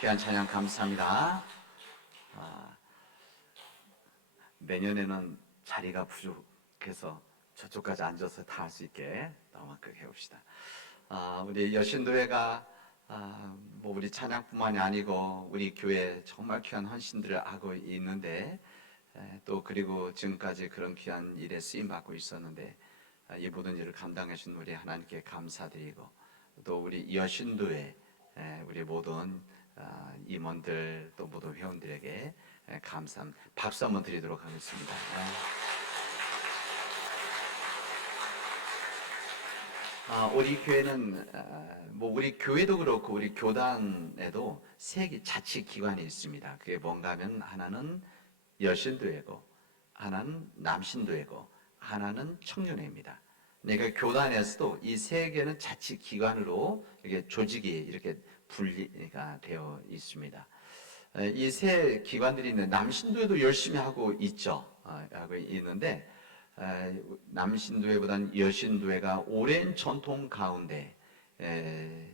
귀한 찬양 감사합니다. 아, 내년에는 자리가 부족해서 저쪽까지 앉아서 다 할 수 있게 나만큼 해봅시다. 우리 여신도회가 뭐 우리 찬양뿐만이 아니고 우리 교회 정말 귀한 헌신들을 하고 있는데 또 그리고 지금까지 그런 귀한 일에 쓰임 받고 있었는데 이 모든 일을 감당해 주신 우리 하나님께 감사드리고 또 우리 여신도회 우리 모든 임원들 또 모든 회원들에게 감사 박수 한번 드리도록 하겠습니다. 우리 교회는 뭐 우리 교회도 그렇고 우리 교단에도 세 자치 기관이 있습니다. 그게 뭔가 하면 하나는 여신도회고 하나는 남신도회고 하나는 청년회입니다. 그러니까 교단에서도 이 세 개는 자치 기관으로 이렇게 조직이 이렇게 분리가 되어 있습니다. 이 세 기관들이 있는데 남신도회도 열심히 하고 있죠. 하고 있는데 남신도회보다는 여신도회가 오랜 전통 가운데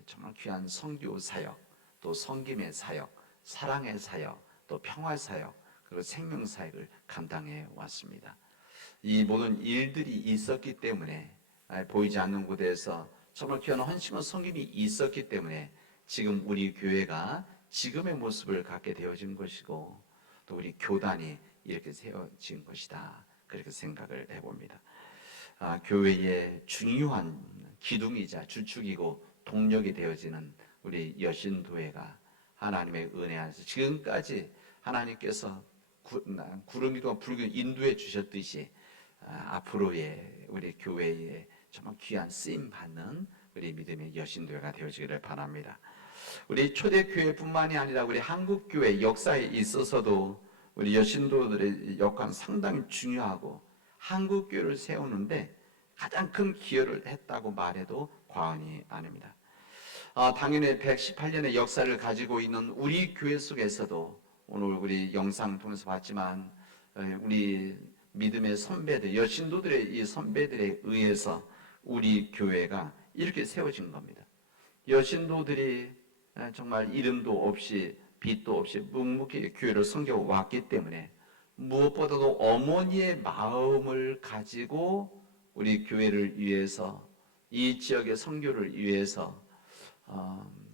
정말 귀한 선교 사역, 또 섬김의 사역, 사랑의 사역, 또 평화 사역, 그리고 생명 사역을 감당해 왔습니다. 이 모든 일들이 있었기 때문에 보이지 않는 곳에서 정말 귀한 헌신과 섬김이 있었기 때문에 지금 우리 교회가 지금의 모습을 갖게 되어진 것이고 또 우리 교단이 이렇게 세워진 것이다. 그렇게 생각을 해봅니다. 교회의 중요한 기둥이자 주축이고 동력이 되어지는 우리 여신도회가 하나님의 은혜 안에서 지금까지 하나님께서 구름이도 불교 인도해 주셨듯이 앞으로의 우리 교회에 정말 귀한 쓰임 받는 우리 믿음의 여신도회가 되어지기를 바랍니다. 우리 초대교회뿐만이 아니라 우리 한국교회 역사에 있어서도 우리 여신도들의 역할은 상당히 중요하고 한국교회를 세우는데 가장 큰 기여를 했다고 말해도 과언이 아닙니다. 당연히 118년의 역사를 가지고 있는 우리 교회 속에서도 오늘 우리 영상 통해서 봤지만 우리 믿음의 선배들, 여신도들의 이 선배들에 의해서 우리 교회가 이렇게 세워진 겁니다. 여신도들이 정말 이름도 없이 빛도 없이 묵묵히 교회를 섬겨왔기 때문에 무엇보다도 어머니의 마음을 가지고 우리 교회를 위해서 이 지역의 선교를 위해서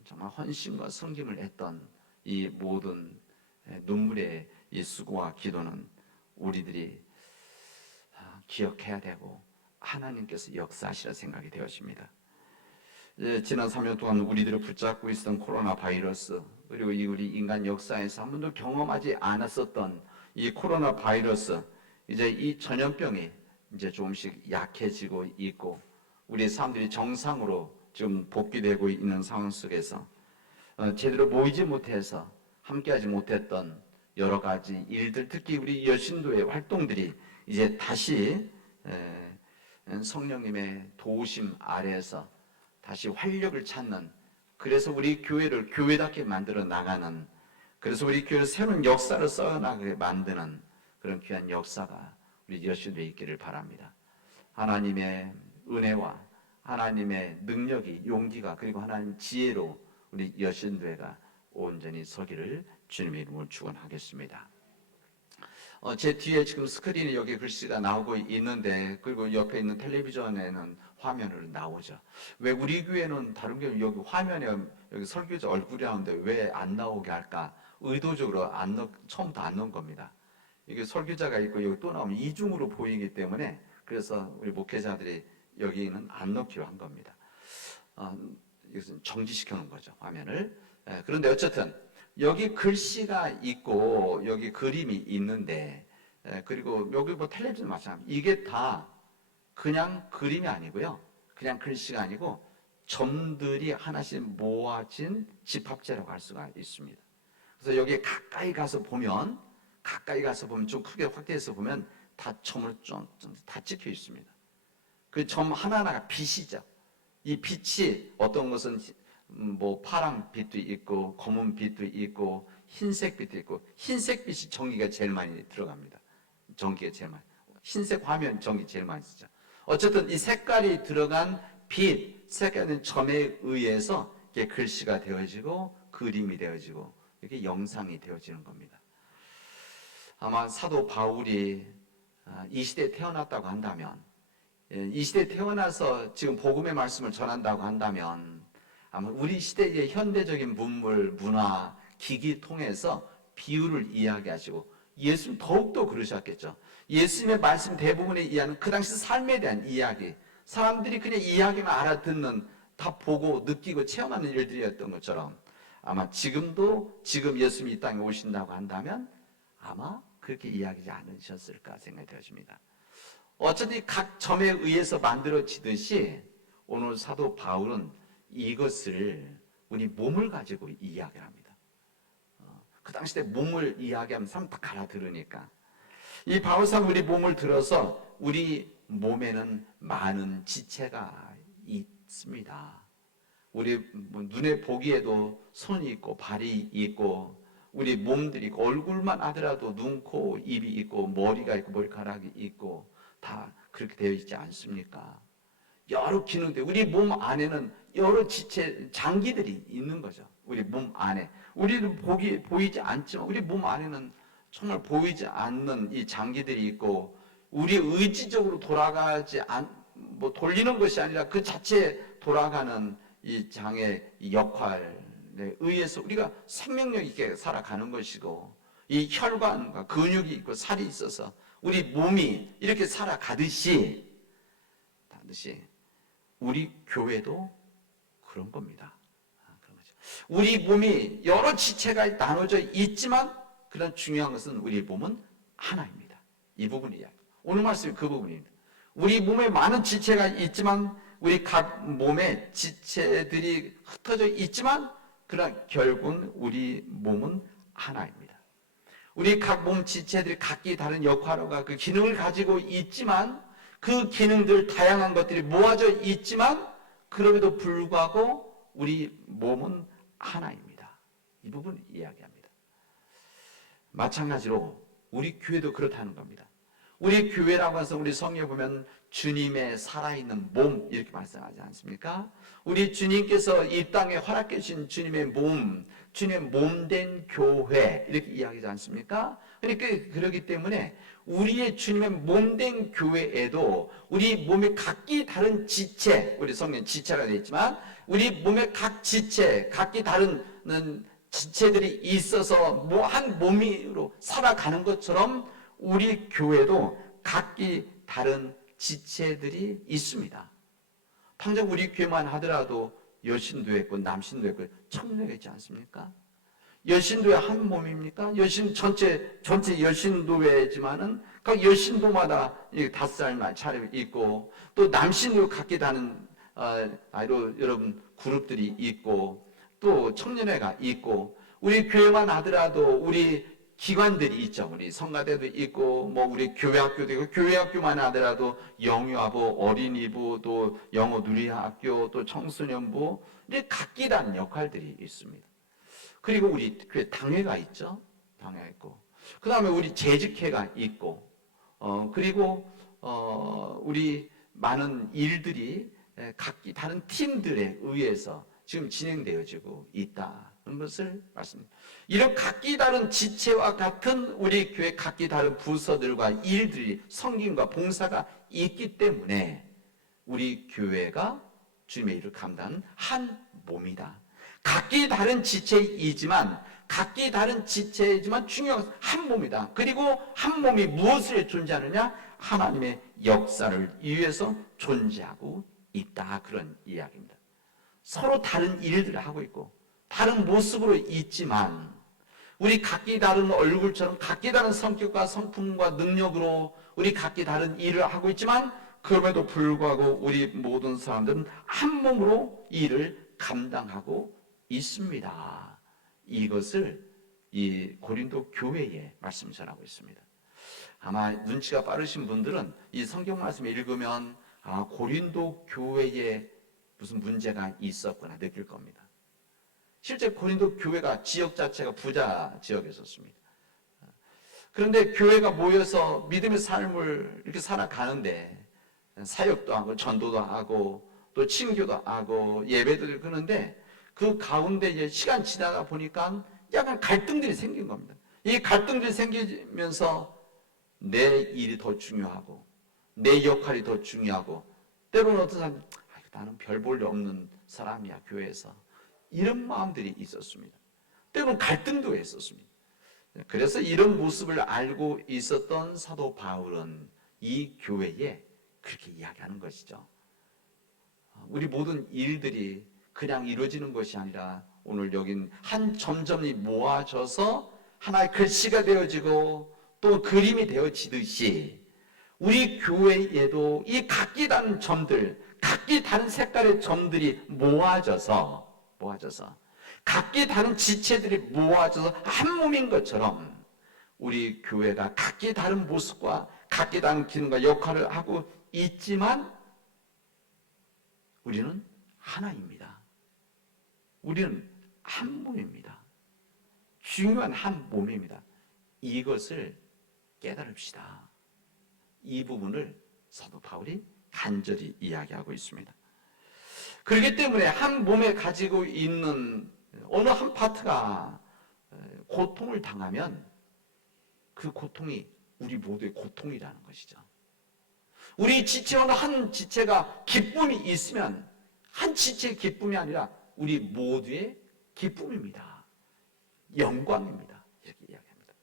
정말 헌신과 섬김을 했던 이 모든 눈물의 이 수고와 기도는 우리들이 기억해야 되고 하나님께서 역사하시라 생각이 되어집니다. 지난 3년 동안 우리들을 붙잡고 있었던 코로나 바이러스 그리고 이 우리 인간 역사에서 한 번도 경험하지 않았었던 이 코로나 바이러스 이제 이 전염병이 이제 조금씩 약해지고 있고 우리 사람들이 정상으로 지금 복귀되고 있는 상황 속에서 제대로 모이지 못해서 함께하지 못했던 여러 가지 일들 특히 우리 여신도의 활동들이 이제 다시 성령님의 도우심 아래에서 다시 활력을 찾는 그래서 우리 교회를 교회답게 만들어 나가는 그래서 우리 교회를 새로운 역사를 써나가게 만드는 그런 귀한 역사가 우리 여신도에 있기를 바랍니다. 하나님의 은혜와 하나님의 능력이 용기가 그리고 하나님 지혜로 우리 여신도회가 온전히 서기를 주님의 이름으로 축원하겠습니다. 제 뒤에 지금 스크린에 여기 글씨가 나오고 있는데 그리고 옆에 있는 텔레비전에는 화면으로 나오죠. 왜 우리 교회는 다른 교회 여기 화면에 여기 설교자 얼굴이 나오는데 왜 안 나오게 할까? 의도적으로 처음부터 안 넣은 겁니다. 이게 설교자가 있고 여기 또 나오면 이중으로 보이기 때문에 그래서 우리 목회자들이 여기는 안 넣기로 한 겁니다. 이것은 정지시켜 놓은 거죠, 화면을. 그런데 어쨌든 여기 글씨가 있고 여기 그림이 있는데 그리고 여기 뭐 텔레비전 마찬가지 이게 다 그냥 그림이 아니고요. 그냥 글씨가 아니고 점들이 하나씩 모아진 집합체라고 할 수가 있습니다. 그래서 여기 가까이 가서 보면 좀 크게 확대해서 보면 다 점을 다 찍혀 있습니다. 그 점 하나하나가 빛이죠. 이 빛이 어떤 것은 뭐 파란 빛도 있고 검은 빛도 있고 흰색 빛도 있고 흰색 빛이 전기가 제일 많이 들어갑니다. 전기가 제일 많이. 흰색 화면 전기 제일 많이 쓰죠. 어쨌든 이 색깔이 들어간 빛, 색깔은 점에 의해서 이게 글씨가 되어지고 그림이 되어지고 이렇게 영상이 되어지는 겁니다. 아마 사도 바울이 이 시대에 태어났다고 한다면, 이 시대에 태어나서 지금 복음의 말씀을 전한다고 한다면 아마 우리 시대의 현대적인 문물, 문화, 기기 통해서 비유를 이야기하시고 예수님 더욱더 그러셨겠죠. 예수님의 말씀 대부분의 이야기는 그 당시 삶에 대한 이야기, 사람들이 그냥 이야기만 알아듣는, 다 보고 느끼고 체험하는 일들이었던 것처럼 아마 지금도 지금 예수님이 이 땅에 오신다고 한다면 아마 그렇게 이야기하지 않으셨을까 생각이 되어집니다. 어쨌든 각 점에 의해서 만들어지듯이 오늘 사도 바울은 이것을 우리 몸을 가지고 이야기를 합니다. 그 당시 때 몸을 이야기하면 사람 다 알아들으니까 이 바울상 우리 몸을 들어서 우리 몸에는 많은 지체가 있습니다. 우리 눈에 보기에도 손이 있고 발이 있고 우리 몸들이 있고 얼굴만 하더라도 눈, 코, 입이 있고 머리가 있고 머리카락이 있고 다 그렇게 되어 있지 않습니까? 여러 기능들, 우리 몸 안에는 여러 지체, 장기들이 있는 거죠. 우리 몸 안에. 우리는 보이지 않지만 우리 몸 안에는 정말 보이지 않는 이 장기들이 있고 우리 의지적으로 돌아가지 돌리는 것이 아니라 그 자체에 돌아가는 이 장의 역할에 의해서 우리가 생명력 있게 살아가는 것이고 이 혈관과 근육이 있고 살이 있어서 우리 몸이 이렇게 살아가듯이 우리 교회도 그런 겁니다. 그런 거죠. 우리 몸이 여러 지체가 나눠져 있지만 그런 중요한 것은 우리 몸은 하나입니다. 이 부분이야. 오늘 말씀이 그 부분입니다. 우리 몸에 많은 지체가 있지만 우리 각 몸에 지체들이 흩어져 있지만 그러나 결국은 우리 몸은 하나입니다. 우리 각 몸 지체들이 각기 다른 역할과 그 기능을 가지고 있지만 그 기능들 다양한 것들이 모아져 있지만 그럼에도 불구하고 우리 몸은 하나입니다. 이 부분 이야기합니다. 마찬가지로 우리 교회도 그렇다는 겁니다. 우리 교회라고 해서 우리 성경에 보면 주님의 살아있는 몸 이렇게 말씀하지 않습니까? 우리 주님께서 이 땅에 허락해 주신 주님의 몸, 주님의 몸된 교회 이렇게 이야기하지 않습니까? 그러니까 그렇기 때문에 우리의 주님의 몸된 교회에도 우리 몸의 각기 다른 지체, 우리 성경 지체가 되어 있지만 우리 몸의 각 지체, 각기 다른 지체들이 있어서 한 몸으로 살아가는 것처럼 우리 교회도 각기 다른 지체들이 있습니다. 당장 우리 교회만 하더라도 여신도 있고 남신도 있고 청년회가 있지 않습니까? 여신도회 한 몸입니까? 여신 전체 여신도회지만은 각 여신도마다 5살 차례 있고 또 남신도 각기 다른 아이로 여러분 그룹들이 있고 또 청년회가 있고 우리 교회만 하더라도 우리 기관들이 있죠. 우리 성가대도 있고 뭐 우리 교회학교도 있고 교회학교만 하더라도 영유아부, 어린이부, 또 영어 누리학교, 또 청소년부 이렇게 각기 다른 역할들이 있습니다. 그리고 우리 교회 당회가 있죠. 당회가 있고 그 다음에 우리 재직회가 있고 그리고 우리 많은 일들이 각기 다른 팀들에 의해서 지금 진행되어지고 있다는 것을 말씀드립니다. 이런 각기 다른 지체와 같은 우리 교회 각기 다른 부서들과 일들이 섬김과 봉사가 있기 때문에 우리 교회가 주님의 일을 감당하는 한 몸이다. 각기 다른 지체이지만 중요한 것은 한 몸이다. 그리고 한 몸이 무엇을 존재하느냐? 하나님의 역사를 위해서 존재하고 있다. 그런 이야기입니다. 서로 다른 일들을 하고 있고 다른 모습으로 있지만 우리 각기 다른 얼굴처럼 각기 다른 성격과 성품과 능력으로 우리 각기 다른 일을 하고 있지만 그럼에도 불구하고 우리 모든 사람들은 한 몸으로 이 일을 감당하고 있습니다. 이것을 이 고린도 교회에 말씀 전하고 있습니다. 아마 눈치가 빠르신 분들은 이 성경 말씀을 읽으면 고린도 교회에 무슨 문제가 있었구나 느낄 겁니다. 실제 고린도 교회가 지역 자체가 부자 지역이었습니다. 그런데 교회가 모여서 믿음의 삶을 이렇게 살아가는데 사역도 하고 전도도 하고 또 친교도 하고 예배도 드리고 그러는데 그 가운데 이제 시간 지나다 보니까 약간 갈등들이 생긴 겁니다. 이 갈등들이 생기면서 내 일이 더 중요하고 내 역할이 더 중요하고 때로는 어떤 사람은 나는 별 볼 일 없는 사람이야 교회에서 이런 마음들이 있었습니다. 때로는 갈등도 있었습니다. 그래서 이런 모습을 알고 있었던 사도 바울은 이 교회에 그렇게 이야기하는 것이죠. 우리 모든 일들이 그냥 이루어지는 것이 아니라 오늘 여긴 한 점점이 모아져서 하나의 글씨가 되어지고 또 그림이 되어지듯이 우리 교회에도 이 각기 다른 점들, 각기 다른 색깔의 점들이 모아져서 각기 다른 지체들이 모아져서 한 몸인 것처럼 우리 교회가 각기 다른 모습과 각기 다른 기능과 역할을 하고 있지만 우리는 하나입니다. 우리는 한 몸입니다. 중요한 한 몸입니다. 이것을 깨달읍시다. 이 부분을 사도 바울이 간절히 이야기하고 있습니다. 그렇기 때문에 한 몸에 가지고 있는 어느 한 파트가 고통을 당하면 그 고통이 우리 모두의 고통이라는 것이죠. 우리 지체 어느 한 지체가 기쁨이 있으면 한 지체의 기쁨이 아니라 우리 모두의 기쁨입니다. 영광입니다. 이렇게 이야기합니다.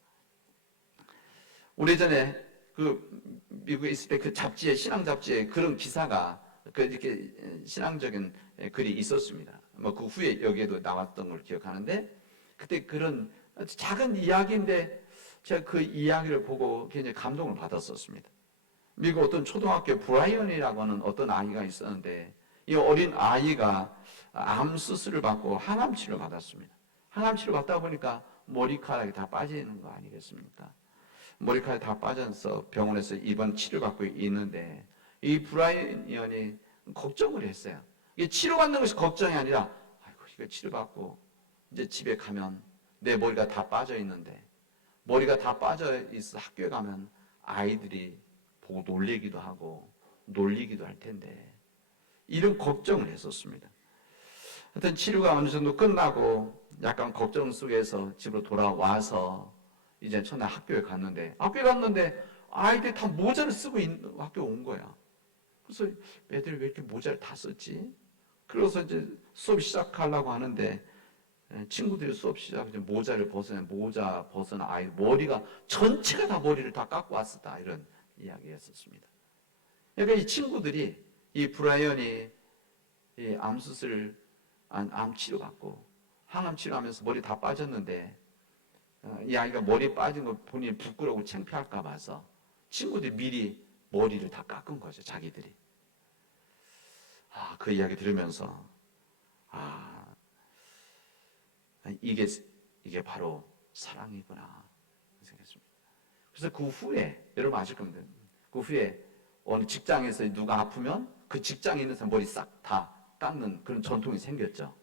오래전에 그 미국에 있을 때 그 잡지에 신앙 잡지에 그런 기사가 이렇게 신앙적인 글이 있었습니다. 뭐 그 후에 여기에도 나왔던 걸 기억하는데 그때 그런 작은 이야기인데 제가 그 이야기를 보고 굉장히 감동을 받았었습니다. 미국 어떤 초등학교 브라이언이라고 하는 어떤 아이가 있었는데 이 어린 아이가 암 수술을 받고 항암 치료를 받았습니다. 항암 치료 받다 보니까 머리카락이 다 빠지는 거 아니겠습니까? 머리카락이 다 빠져서 병원에서 입원 치료를 받고 있는데 이 브라이언이 걱정을 했어요. 이게 치료받는 것이 걱정이 아니라 아이고 이거 치료받고 이제 집에 가면 내 머리가 다 빠져 있는데 머리가 다 빠져 있어 학교에 가면 아이들이 보고 놀리기도 하고 놀리기도 할 텐데 이런 걱정을 했었습니다. 하여튼 치료가 어느 정도 끝나고 약간 걱정 속에서 집으로 돌아와서 이제 첫날 학교에 갔는데 아이들이 다 모자를 쓰고 학교에 온 거야. 그래서 애들이 왜 이렇게 모자를 다 썼지? 그래서 이제 수업 시작하려고 하는데 친구들이 수업 시작 이제 모자를 모자 벗은 아이 머리가 전체가 다 머리를 다 깎고 왔었다 이런 이야기였었습니다. 그러니까 이 친구들이 이 브라이언이 이 암 수술 암 치료 받고 항암 치료하면서 머리 다 빠졌는데 이 아이가 머리 빠진 거 본인이 부끄러워 창피할까 봐서 친구들이 미리 머리를 다 깎은 거죠, 자기들이. 그 이야기 들으면서 이게 바로 사랑이구나 생각했습니다. 그래서 그 후에 여러분 아실 겁니다. 그 후에 어느 직장에서 누가 아프면 그 직장에 있는 사람 머리 싹 다 깎는 그런 전통이 생겼죠.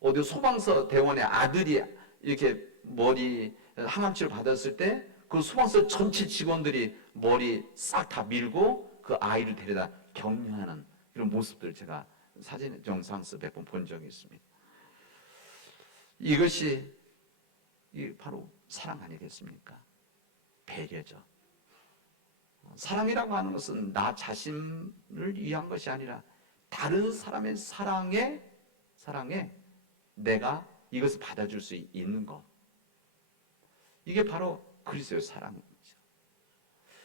어디 소방서 대원의 아들이 이렇게 머리 항암치를 받았을 때 그 소방서 전체 직원들이 머리 싹 다 밀고 그 아이를 데려다 격려하는 이런 모습들을 제가 사진 영상에서 몇 번 본 적이 있습니다. 이것이 바로 사랑 아니겠습니까? 배려죠. 사랑이라고 하는 것은 나 자신을 위한 것이 아니라 다른 사람의 사랑에 내가 이것을 받아줄 수 있는 것. 이게 바로 그리스도의 사랑입니다.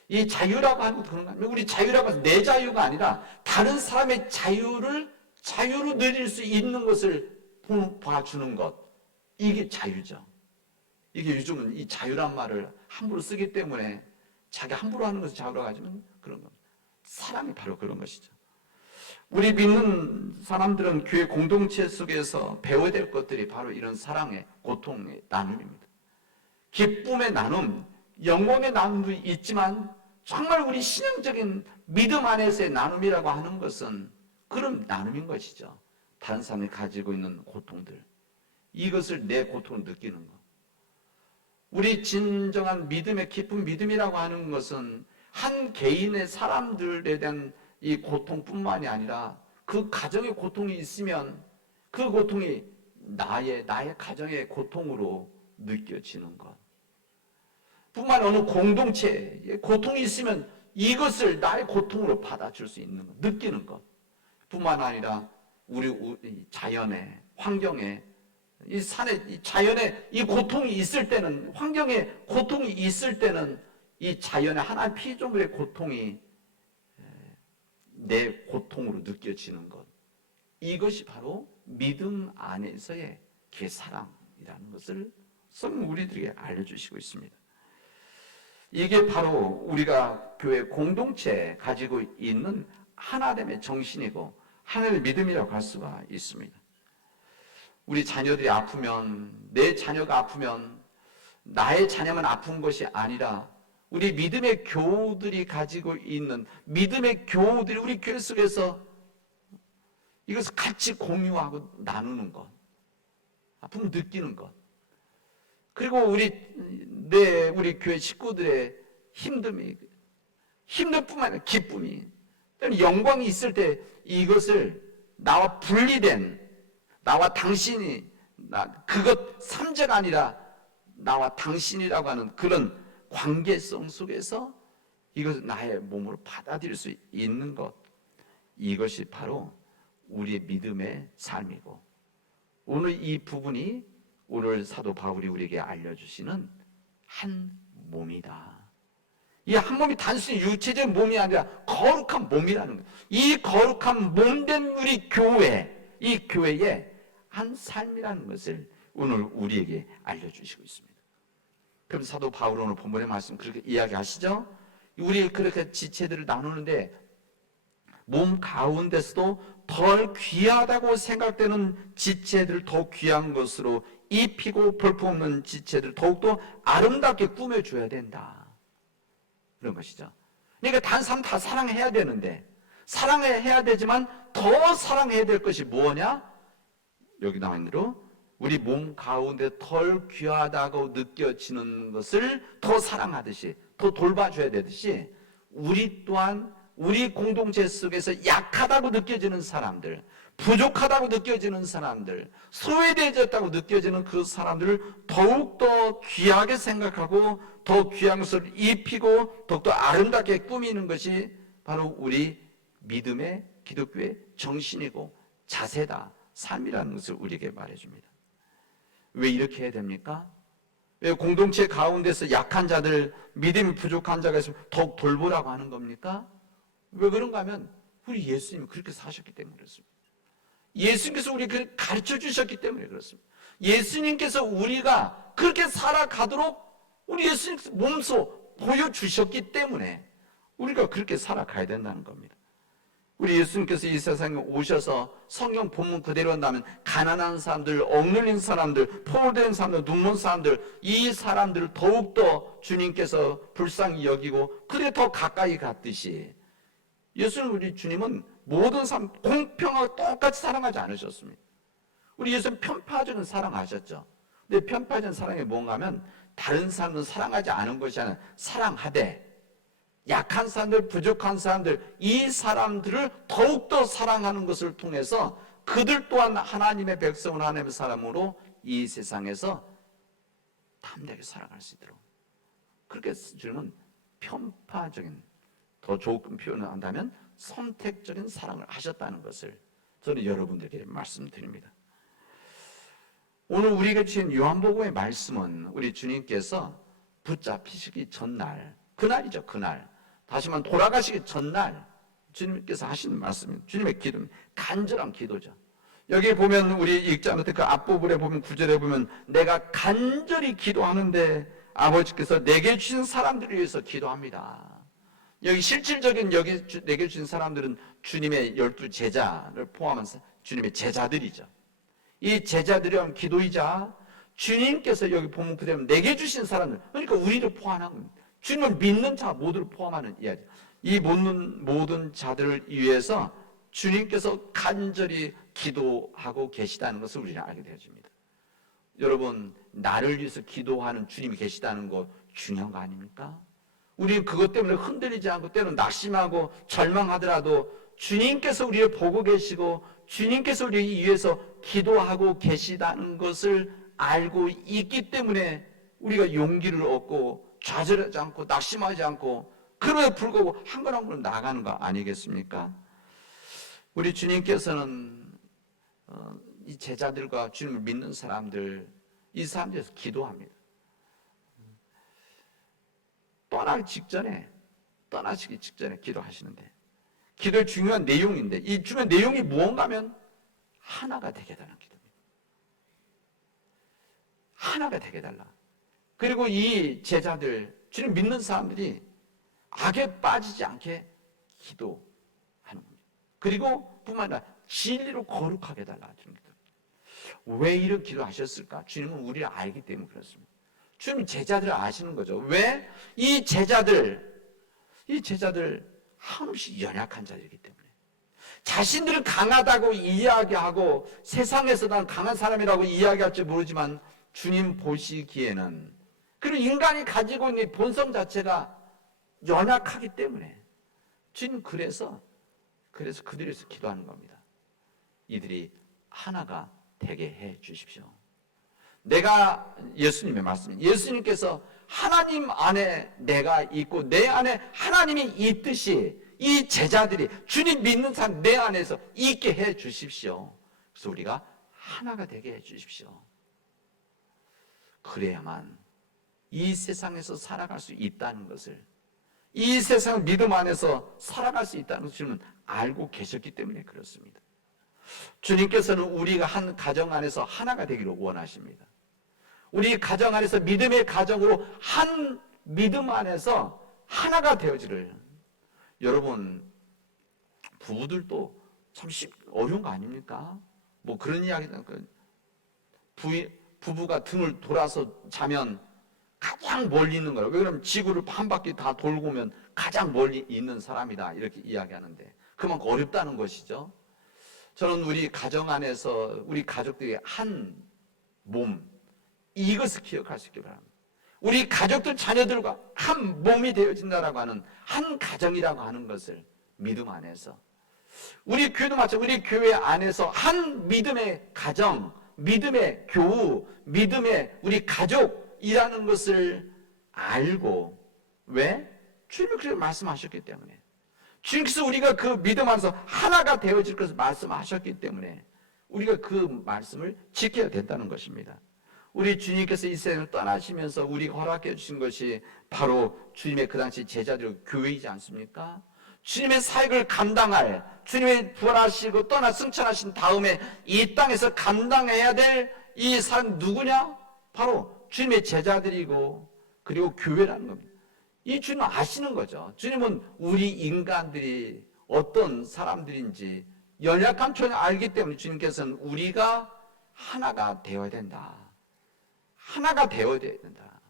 이 자유라고 하는 것도 그런 거 아니에요? 우리 자유라고 해서 내 자유가 아니라 다른 사람의 자유로 누릴 수 있는 것을 봐주는 것. 이게 자유죠. 이게 요즘은 이 자유란 말을 함부로 쓰기 때문에 자기 함부로 하는 것을 자유라고 하지만 그런 겁니다. 사랑이 바로 그런 것이죠. 우리 믿는 사람들은 교회 공동체 속에서 배워야 될 것들이 바로 이런 사랑의 고통의 나눔입니다. 기쁨의 나눔, 영광의 나눔도 있지만 정말 우리 신앙적인 믿음 안에서의 나눔이라고 하는 것은 그런 나눔인 것이죠. 다른 사람이 가지고 있는 고통들, 이것을 내 고통을 느끼는 것. 우리 진정한 믿음의 깊은 믿음이라고 하는 것은 한 개인의 사람들에 대한 이 고통뿐만이 아니라 그 가정의 고통이 있으면 그 고통이 나의 가정의 고통으로 느껴지는 것. 뿐만 어느 공동체에 고통이 있으면 이것을 나의 고통으로 받아줄 수 있는 것, 느끼는 것. 뿐만 아니라 우리 자연의 환경에 이 산에 이 자연에 이 고통이 있을 때는 환경에 고통이 있을 때는 이 자연의 하나의 피조물의 고통이 내 고통으로 느껴지는 것. 이것이 바로 믿음 안에서의 사랑이라는 것을 성경 우리들에게 알려주시고 있습니다. 이게 바로 우리가 교회 공동체에 가지고 있는 하나됨의 정신이고 하나님의 믿음이라고 할 수가 있습니다. 우리 자녀들이 아프면, 내 자녀가 아프면 나의 자녀만 아픈 것이 아니라 우리 믿음의 교우들이 가지고 있는 믿음의 교우들이 우리 교회 속에서 이것을 같이 공유하고 나누는 것, 아픔을 느끼는 것, 그리고 우리 교회 식구들의 힘듦 뿐만 아니라 기쁨이, 영광이 있을 때 이것을 나와 분리된, 나와 당신이, 그것 삼자가 아니라 나와 당신이라고 하는 그런 관계성 속에서 이것을 나의 몸으로 받아들일 수 있는 것, 이것이 바로 우리의 믿음의 삶이고, 오늘 이 부분이 오늘 사도 바울이 우리에게 알려주시는 한 몸이다. 이 한 몸이 단순히 육체적 몸이 아니라 거룩한 몸이라는 거예요. 이 거룩한 몸된 우리 교회, 이 교회의 한 삶이라는 것을 오늘 우리에게 알려주시고 있습니다. 그럼 사도 바울 오늘 본문의 말씀 그렇게 이야기하시죠? 우리 그렇게 지체들을 나누는데 몸 가운데서도 덜 귀하다고 생각되는 지체들을 더 귀한 것으로 입히고 볼품없는 지체들을 더욱더 아름답게 꾸며줘야 된다. 그런 것이죠. 그러니까 다른 사람 다 사랑해야 되는데, 사랑해야 되지만 더 사랑해야 될 것이 뭐냐? 여기 나와 있는 대로 우리 몸 가운데 덜 귀하다고 느껴지는 것을 더 사랑하듯이, 더 돌봐줘야 되듯이, 우리 또한 우리 공동체 속에서 약하다고 느껴지는 사람들, 부족하다고 느껴지는 사람들, 소외되어졌다고 느껴지는 그 사람들을 더욱더 귀하게 생각하고 더 귀한 것을 입히고 더욱더 아름답게 꾸미는 것이 바로 우리 믿음의 기독교의 정신이고 자세다, 삶이라는 것을 우리에게 말해줍니다. 왜 이렇게 해야 됩니까? 왜 공동체 가운데서 약한 자들, 믿음이 부족한 자가 있으면 더욱 돌보라고 하는 겁니까? 왜 그런가 하면 우리 예수님이 그렇게 사셨기 때문에 그렇습니다. 예수님께서 우리에게 가르쳐 주셨기 때문에 그렇습니다. 예수님께서 우리가 그렇게 살아가도록 우리 예수님 몸소 보여주셨기 때문에 우리가 그렇게 살아가야 된다는 겁니다. 우리 예수님께서 이 세상에 오셔서 성경 본문 그대로 한다면 가난한 사람들, 억눌린 사람들, 포로된 사람들, 눈먼 사람들, 이 사람들을 더욱더 주님께서 불쌍히 여기고 그래 더 가까이 갔듯이 예수님, 우리 주님은 모든 사람 공평하고 똑같이 사랑하지 않으셨습니다. 우리 예수님 편파적인 사랑하셨죠. 근데 편파적인 사랑이 뭔가 하면 다른 사람은 사랑하지 않은 것이 아니라 사랑하되 약한 사람들, 부족한 사람들, 이 사람들을 더욱더 사랑하는 것을 통해서 그들 또한 하나님의 백성을 하나님의 사람으로 이 세상에서 담대하게 살아갈 수 있도록, 그렇게 주님은 편파적인, 더 좋은 표현을 한다면 선택적인 사랑을 하셨다는 것을 저는 여러분들에게 말씀드립니다. 오늘 우리가 주신 요한복음의 말씀은 우리 주님께서 붙잡히시기 전날, 그날이죠, 그날. 다시 말하면 돌아가시기 전날 주님께서 하시는 말씀입니다. 주님의 기도는 간절한 기도죠. 여기 보면 우리 읽지 않았던 그 앞부분에 보면 9절에 보면 내가 간절히 기도하는데 아버지께서 내게 주신 사람들을 위해서 기도합니다. 여기 실질적인 여기 내게 주신 사람들은 주님의 12 제자를 포함한 주님의 제자들이죠. 이 제자들이 하는 기도이자 주님께서 여기 보면 그대로 내게 주신 사람들, 그러니까 우리를 포함한 겁니다. 주님을 믿는 자 모두를 포함하는 이야기. 이 모든 자들을 위해서 주님께서 간절히 기도하고 계시다는 것을 우리는 알게 되어집니다. 여러분, 나를 위해서 기도하는 주님이 계시다는 거 중요한 거 아닙니까? 우리는 그것 때문에 흔들리지 않고 때로는 낙심하고 절망하더라도 주님께서 우리를 보고 계시고 주님께서 우리 위해서 기도하고 계시다는 것을 알고 있기 때문에 우리가 용기를 얻고 좌절하지 않고 낙심하지 않고 그럼에도 불구하고 한 걸 한 걸 나가는 거 아니겠습니까? 우리 주님께서는 이 제자들과 주님을 믿는 사람들, 이 사람들에서 기도합니다. 떠나시기 직전에 기도하시는데, 기도의 중요한 내용인데, 이 중요한 내용이 무언가 하면 하나가 되게 해달라는 기도입니다. 하나가 되게 해달라. 그리고 이 제자들, 주님 믿는 사람들이 악에 빠지지 않게 기도하는 겁니다. 그리고 뿐만 아니라 진리로 거룩하게 해달라. 왜 이런 기도하셨을까? 주님은 우리를 알기 때문에 그렇습니다. 주님은 제자들을 아시는 거죠. 왜? 이 제자들 한없이 연약한 자들이기 때문에, 자신들은 강하다고 이야기하고 세상에서 난 강한 사람이라고 이야기할지 모르지만 주님 보시기에는, 그리고 인간이 가지고 있는 본성 자체가 연약하기 때문에 주님 그래서 그들에서 기도하는 겁니다. 이들이 하나가 되게 해 주십시오. 내가 예수님의 말씀입니다. 예수님께서 하나님 안에 내가 있고 내 안에 하나님이 있듯이 이 제자들이 주님 믿는 사람 내 안에서 있게 해 주십시오. 그래서 우리가 하나가 되게 해 주십시오. 그래야만 이 세상에서 살아갈 수 있다는 것을, 이 세상 믿음 안에서 살아갈 수 있다는 것을 주님은 알고 계셨기 때문에 그렇습니다. 주님께서는 우리가 한 가정 안에서 하나가 되기를 원하십니다. 우리 가정 안에서 믿음의 가정으로 한 믿음 안에서 하나가 되어지를. 여러분, 부부들도 참 어려운 거 아닙니까? 뭐 그런 이야기, 부부가 등을 돌아서 자면 가장 멀리 있는 거예요. 왜 그러면 지구를 한 바퀴 다 돌고 오면 가장 멀리 있는 사람이다, 이렇게 이야기하는데 그만큼 어렵다는 것이죠. 저는 우리 가정 안에서 우리 가족들이 한 몸, 이것을 기억할 수 있기 바랍니다. 우리 가족들, 자녀들과 한 몸이 되어진다라고 하는, 한 가정이라고 하는 것을 믿음 안에서, 우리 교회도 마찬가지로 우리 교회 안에서 한 믿음의 가정, 믿음의 교우, 믿음의 우리 가족이라는 것을 알고, 왜? 주님이 그렇게 말씀하셨기 때문에, 주님께서 우리가 그 믿음 안에서 하나가 되어질 것을 말씀하셨기 때문에 우리가 그 말씀을 지켜야 된다는 것입니다. 우리 주님께서 이 세상을 떠나시면서 우리가 허락해 주신 것이 바로 주님의 그 당시 제자들 교회이지 않습니까? 주님의 사역을 감당할, 주님의 부활하시고 떠나 승천하신 다음에 이 땅에서 감당해야 될 이 사람 누구냐? 바로 주님의 제자들이고 그리고 교회라는 겁니다. 이 주님은 아시는 거죠. 주님은 우리 인간들이 어떤 사람들인지 연약한 존재 알기 때문에 주님께서는 우리가 하나가 되어야 된다. 하나가 되어야 된다.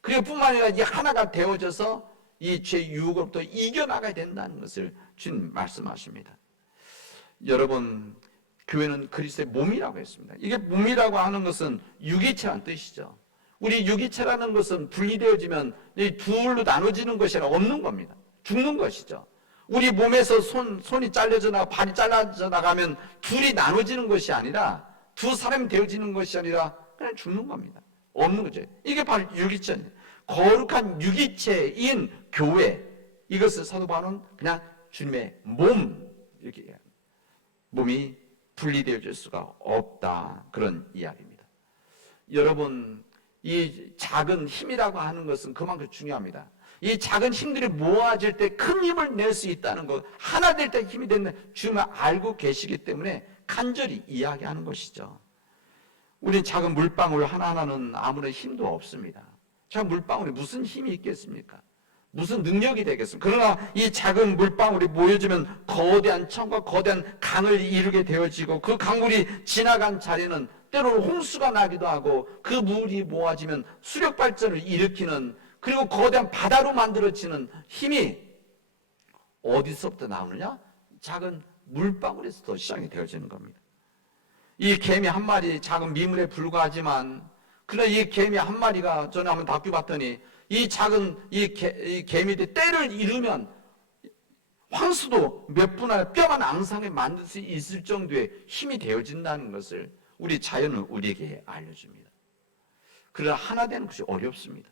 그리고 뿐만 아니라 이 하나가 되어져서 이 죄 유혹으로부터 이겨나가야 된다는 것을 주님 말씀하십니다. 여러분, 교회는 그리스도의 몸이라고 했습니다. 이게 몸이라고 하는 것은 유기체라는 뜻이죠. 우리 유기체라는 것은 분리되어지면 이 둘로 나눠지는 것이 아니라 없는 겁니다. 죽는 것이죠. 우리 몸에서 손이 잘려져 나가 발이 잘라져 나가면 둘이 나눠지는 것이 아니라, 두 사람이 되어지는 것이 아니라 그냥 죽는 겁니다. 없는 거죠. 이게 바로 유기체입니다. 거룩한 유기체인 교회, 이것을 사도 바울은 그냥 주님의 몸, 이렇게 얘기합니다. 몸이 분리되어질 수가 없다, 그런 이야기입니다. 여러분, 이 작은 힘이라고 하는 것은 그만큼 중요합니다. 이 작은 힘들이 모아질 때 큰 힘을 낼 수 있다는 것, 하나 될 때 힘이 되는 주님을 알고 계시기 때문에 간절히 이야기하는 것이죠. 우리 작은 물방울 하나하나는 아무런 힘도 없습니다. 작은 물방울이 무슨 힘이 있겠습니까? 무슨 능력이 되겠습니까? 그러나 이 작은 물방울이 모여지면 거대한 천과 거대한 강을 이루게 되어지고, 그 강물이 지나간 자리는 때로는 홍수가 나기도 하고, 그 물이 모아지면 수력 발전을 일으키는, 그리고 거대한 바다로 만들어지는 힘이 어디서부터 나오느냐? 작은 물방울에서부터 시작이 되어지는 겁니다. 이 개미 한 마리 작은 미물에 불과하지만, 그러나 이 개미 한 마리가, 전에 한번 다큐 봤더니 이 작은 이 개미들이 때를 이루면 황수도 몇 분 안에 뼈만 앙상하게 만들 수 있을 정도의 힘이 되어진다는 것을 우리 자연은 우리에게 알려줍니다. 그러나 하나 되는 것이 어렵습니다.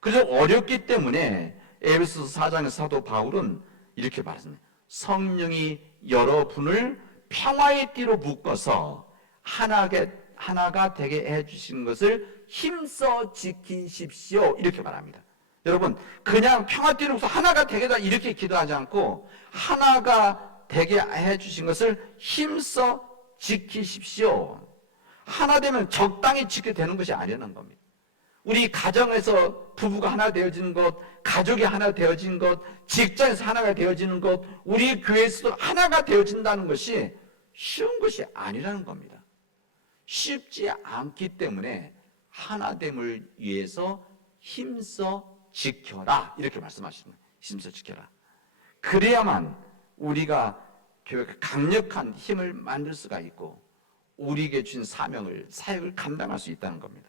그래서 어렵기 때문에 에베소서 4장의 사도 바울은 이렇게 말했습니다. 성령이 여러분을 평화의 띠로 묶어서 하나가 되게 해주신 것을 힘써 지키십시오. 이렇게 말합니다. 여러분, 그냥 평화띠로 묶어서 하나가 되게다 이렇게 기도하지 않고 하나가 되게 해주신 것을 힘써 지키십시오. 하나 되면 적당히 지켜야 되는 것이 아니라는 겁니다. 우리 가정에서 부부가 하나 되어지는 것, 가족이 하나 되어진 것, 직장에서 하나가 되어지는 것, 우리 교회에서도 하나가 되어진다는 것이 쉬운 것이 아니라는 겁니다. 쉽지 않기 때문에 하나됨을 위해서 힘써 지켜라 이렇게 말씀하십니다. 힘써 지켜라. 그래야만 우리가 교회가 강력한 힘을 만들 수가 있고 우리에게 주신 사역을 감당할 수 있다는 겁니다.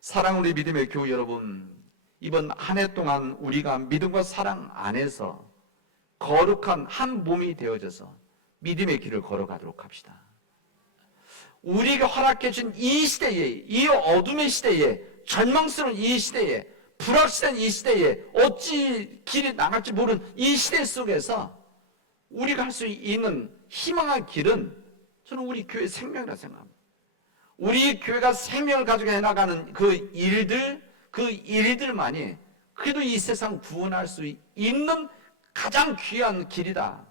사랑 우리 믿음의 교우 여러분, 이번 한 해 동안 우리가 믿음과 사랑 안에서 거룩한 한 몸이 되어져서 믿음의 길을 걸어가도록 합시다. 우리가 허락해 준 이 시대에, 이 어둠의 시대에, 절망스러운 이 시대에, 불확실한 이 시대에 어찌 길이 나갈지 모르는 이 시대 속에서 우리가 할 수 있는 희망의 길은 저는 우리 교회의 생명이라고 생각합니다. 우리 교회가 생명을 가지고 해나가는 그 일들만이 그래도 이 세상 구원할 수 있는 가장 귀한 길이다.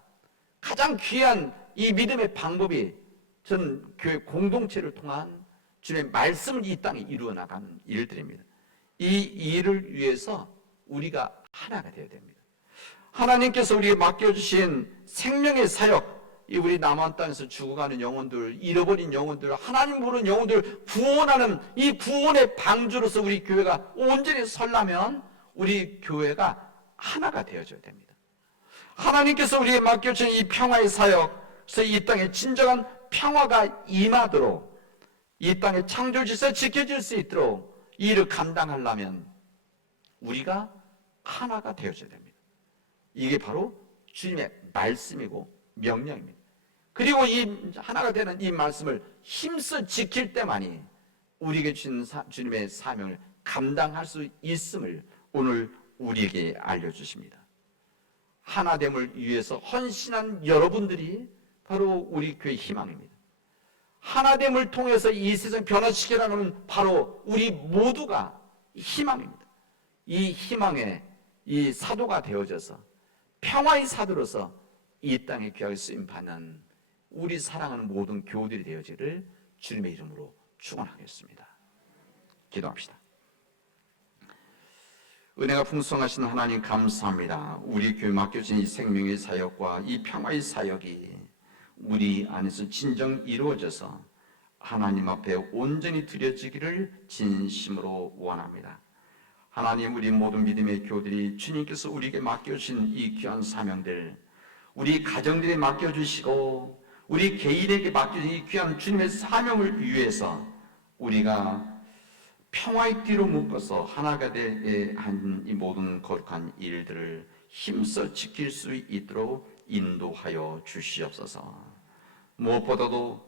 가장 귀한 이 믿음의 방법이 저는 교회 공동체를 통한 주님의 말씀을 이 땅에 이루어 나가는 일들입니다. 이 일을 위해서 우리가 하나가 되어야 됩니다. 하나님께서 우리에게 맡겨주신 생명의 사역, 이 우리 남한 땅에서 죽어가는 영혼들, 잃어버린 영혼들, 하나님 모르는 영혼들 구원하는 이 구원의 방주로서 우리 교회가 온전히 서려면 우리 교회가 하나가 되어져야 됩니다. 하나님께서 우리에게 맡겨주신 이 평화의 사역, 그래서 이 땅에 진정한 평화가 임하도록 이 땅의 창조 질서가 지켜질 수 있도록 이 일을 감당하려면 우리가 하나가 되어져야 됩니다. 이게 바로 주님의 말씀이고 명령입니다. 그리고 이 하나가 되는 이 말씀을 힘써 지킬 때만이 우리에게 주신 주님의 사명을 감당할 수 있음을 오늘 우리에게 알려주십니다. 하나됨을 위해서 헌신한 여러분들이 바로 우리 교회의 희망입니다. 하나됨을 통해서 이 세상 변화시키라는 바로 우리 모두가 희망입니다. 이 희망의 이 사도가 되어져서 평화의 사도로서 이 땅에 귀하게 쓰임받는 우리 사랑하는 모든 교우들이 되어지기를 주님의 이름으로 축원하겠습니다. 기도합시다. 은혜가 풍성하신 하나님 감사합니다. 우리 교회 맡겨진 이 생명의 사역과 이 평화의 사역이 우리 안에서 진정 이루어져서 하나님 앞에 온전히 드려지기를 진심으로 원합니다. 하나님, 우리 모든 믿음의 교우들이 주님께서 우리에게 맡겨주신 이 귀한 사명들, 우리 가정들에 맡겨주시고 우리 개인에게 맡겨진 이 귀한 주님의 사명을 위해서 우리가 평화의 띠로 묶어서 하나가 되게 한 이 모든 거룩한 일들을 힘써 지킬 수 있도록 인도하여 주시옵소서. 무엇보다도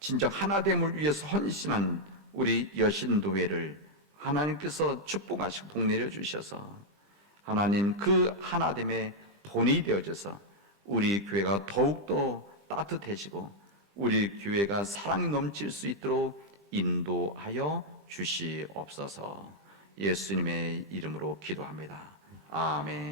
진정 하나됨을 위해서 헌신한 우리 여신도회를 하나님께서 축복하시고 복 내려주셔서 하나님 그 하나됨의 본이 되어져서 우리 교회가 더욱더 따뜻해지고 우리 교회가 사랑이 넘칠 수 있도록 인도하여 주시옵소서. 예수님의 이름으로 기도합니다. 아멘.